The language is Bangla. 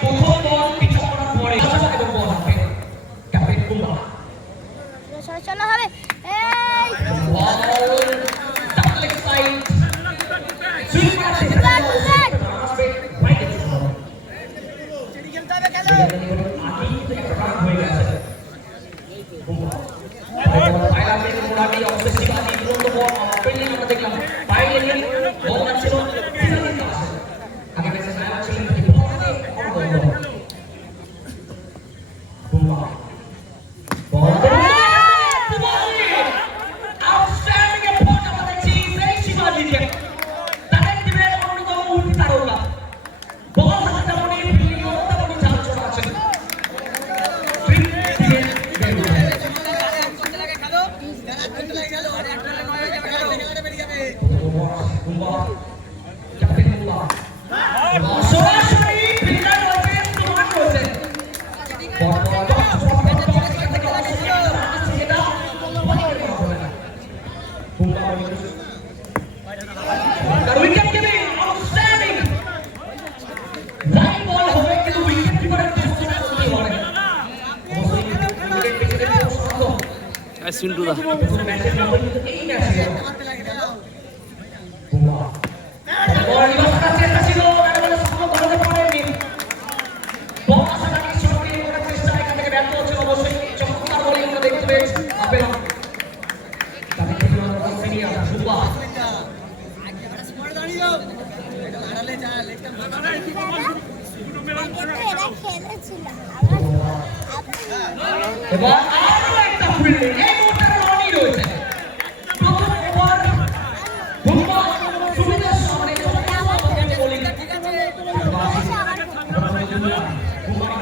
প্রথম বল পিছু করার পরে এবং বল হাতে ক্যাপ্টেন কুম্বা চলো হবে এই বল ডাবল সাইড সুইং করতে আসবে বাইরে চেরি খেলতে হবে খেলো আগেই তো একটা রান হয়ে গেছে আইলামে মোরাটি অবশ্যই আদি দুরন্ত বল পেলে আমরা দেখলাম বাইরে বল ছিল আগে ম্যাচে নায়ক ছিলেন কুম্বা বল আউটস্ট্যান্ডিং এ বল আমরা দেখছি সেই শিবাজিকে তাদের টিমের অন্যতম উঠি তারকা বল হাতে মনে ফিল্ডিং ও তেমনি চাল চলাচ্ছে সরাসরি ফিল্ডার রয়েছেন তোমার রয়েছেন উইকেট কিপিং আউটস্ট্যান্ডিং লাইন বল হবে কিন্তু উইকেট কিপারের চেষ্টা করতে হবে I soon do that. ম্যাচের মধ্যে কিন্তু এই ম্যাচে বুমা বল নিবাসটা চেষ্টা ছিল তাহলে সামনে ধরতে পারেননি বল আসাটাকে সরিয়ে করার চেষ্টা এখান থেকে ব্যর্থ হচ্ছে অবশ্যই চমৎকার বলিং আমরা দেখতে পেয়েছি পেলাম তাদের থেকে আমরা সিনিয়র বুমা এবার আরো একটা ফিল্ডিং এই মুহূর্তে রানই রয়েছে প্রথম ওভার বুমা সুবিধার সামনে চমৎকার বোলিং ঠিক আছে বুমা